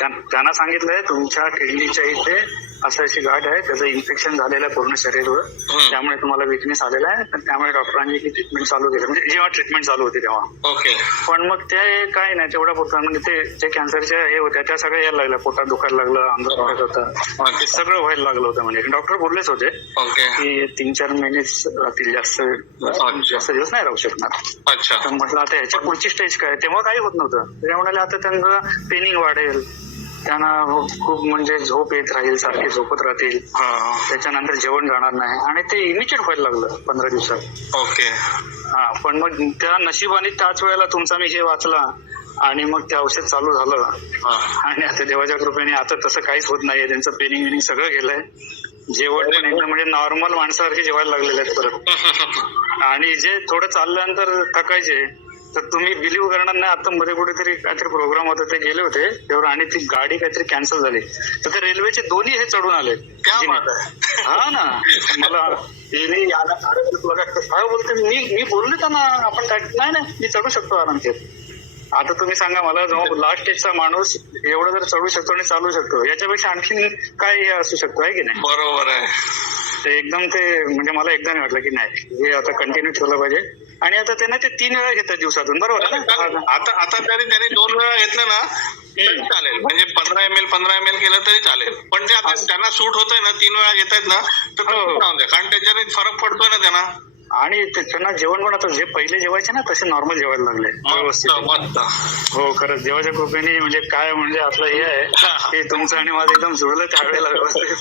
त्यांना सांगितलंय तुमच्या किडनीच्या इथे असं अशी गाठ आहे, त्याचं इन्फेक्शन झालेलं आहे पूर्ण शरीरवर, त्यामुळे तुम्हाला विकनेस आलेला आहे. त्यामुळे डॉक्टरांनी ट्रीटमेंट चालू केली, म्हणजे जेव्हा ट्रीटमेंट चालू होती तेव्हा. ओके. पण मग ते काय नाही तेवढा पुरता, म्हणजे ते जे कॅन्सरच्या हे होत्या त्या सगळ्या यायला लागल्या, पोटात दुखायला लागलं, अंगात दुखत होतं, ते सगळं व्हायला लागलं होतं. म्हणजे डॉक्टर बोललेच होते की 3-4 महिनेच राहतील, जास्त दिवस नाही राहू शकणार. अच्छा. तर म्हटलं आता ह्याच्या पुढची स्टेज काय, तेव्हा काही होत नव्हतं. ते म्हणाले आता त्यांना पेनिंग वाढेल, त्यांना खूप म्हणजे झोप येत राहील, सारखे झोपत राहतील, त्याच्यानंतर जेवण जाणार नाही, आणि ते इमिजिएट व्हायला लागलं 15 दिवसात. ओके. हा, पण मग त्या नशिबाने त्याच वेळेला तुमचा मी हे वाचला आणि मग ते औषध चालू झालं. आणि आता देवाच्या कृपेने आता तसं काहीच होत नाहीये, त्यांचं पेनिंग विनिंग सगळं गेलंय, जेवण पण एकदम म्हणजे नॉर्मल माणसासारखे जेवायला लागलेले आहेत परत. आणि जे थोडं चालल्यानंतर थकायचे, तर तुम्ही बिलीव्ह करणार नाही, आता मध्ये कुठेतरी काहीतरी प्रोग्राम होता, ते गेले होते त्यावर आणि ती गाडी काहीतरी कॅन्सल झाली, तर ते रेल्वेचे दोन्ही हे चढून आले. हा ना, मला काय बोलते, मी बोलले त्यांना आपण नाही मी चढू शकतो आरामशीर. आता तुम्ही सांगा मला, जेव्हा लास्ट स्टेजचा माणूस एवढं जर चढू शकतो आणि चालू शकतो, याच्यापेक्षा आणखी काय हे असू शकतो, आहे की नाही? बरोबर आहे. ते एकदम ते म्हणजे मला एकदम वाटलं की नाही, हे आता कंटिन्यू ठेवलं पाहिजे. आणि आता त्यांना ते 3 वेळा घेतात दिवसातून, बरोबर आहे ना? आता तरी त्यांनी 2 वेळा घेतलं ना तरी चालेल, म्हणजे 15 ml केलं तरी चालेल. पण ते आता त्यांना सूट होतंय ना, 3 वेळा घेतायत ना, तर राहून द्या, कारण त्याच्याने फरक पडतोय ना त्यांना. आणि त्यांना जेवण पण आता जे पहिले जेवायचे ना तसे नॉर्मल जेवायला लागले व्यवस्थित. हो, खरंच देवाच्या कृपेने. म्हणजे काय म्हणजे आपलं हे आहे की तुमचं आणि माझं एकदम जुळलं त्यावेळेला व्यवस्थित.